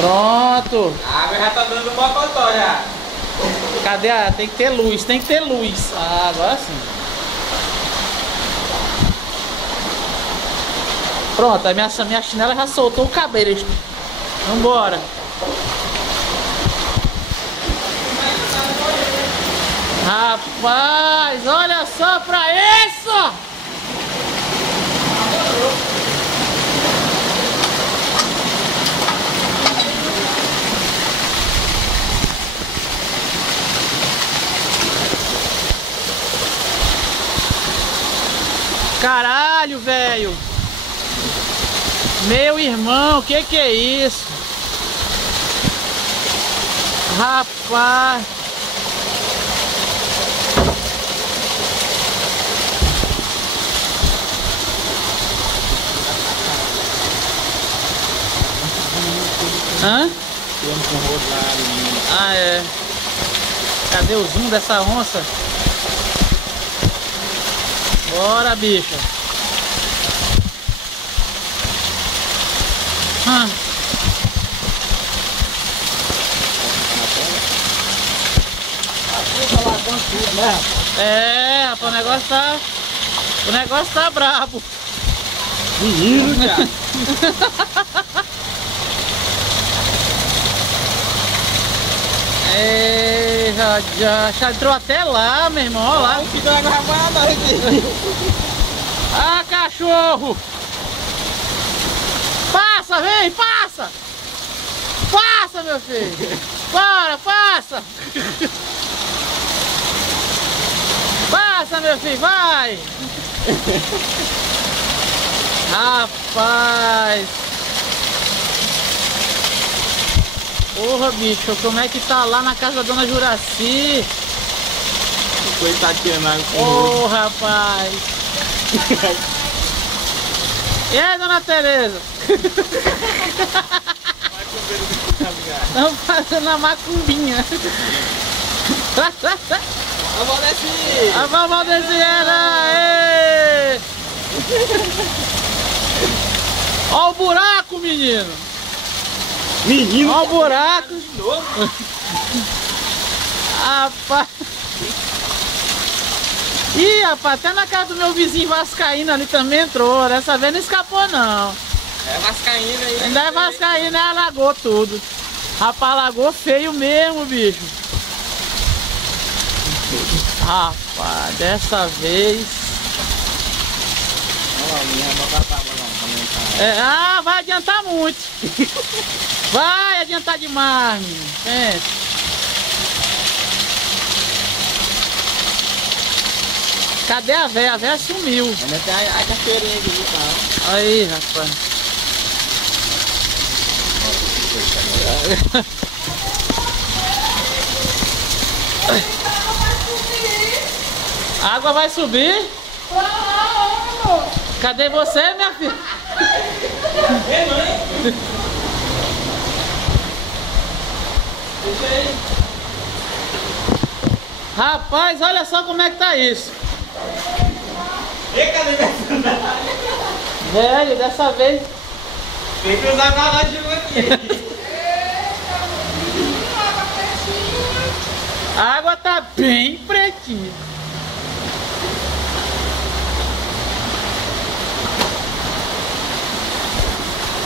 Pronto. A água já tá dando mocotó já. Cadê a... Tem que ter luz, tem que ter luz. Ah, agora sim. Pronto, a minha chinela já soltou o cabelo. Vambora. Rapaz, olha só pra isso! Caralho, velho! Meu irmão, que é isso? Rapaz! Hã? Ah, é. Cadê o zoom dessa onça? Bora, bicha. É, rapaz, o negócio tá brabo. Menino, cara. É, já entrou até lá, meu irmão, olha lá. O que da água rabada aqui. Ah, cachorro! Passa, vem, passa! Passa, meu filho! Bora, passa! Passa, meu filho, vai! Rapaz! Porra, bicho, como é que tá lá na casa da dona Juraci? Coitadinha na água. Ô, rapaz! E aí, dona Tereza? Estamos fazendo a macumbinha. A Valdeci! A Valdeciana! Olha o buraco, menino! Menino! Olha o buraco! De novo? Rapaz! Ih, rapaz, até na casa do meu vizinho vascaíno ali também entrou. Dessa vez não escapou, não. É vascaína aí. Ainda é vascaíno, né? Alagou tudo. Rapaz, alagou feio mesmo, bicho. Rapaz, dessa vez... É, vai adiantar muito. Vai adiantar demais, menino. Pensa. Cadê a véia? A véia sumiu. Ainda tem a cachoeirinha aqui, tá? Aí, rapaz. A água vai subir? Cadê você, minha filha? Ei, mãe! Deixa aí. Rapaz, olha só como é que tá isso. E cadê minha sandália? Velho, dessa vez... Tem que usar pra lá de aqui. A água tá bem pretinha.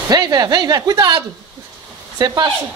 Vem, velho, cuidado! Você passa...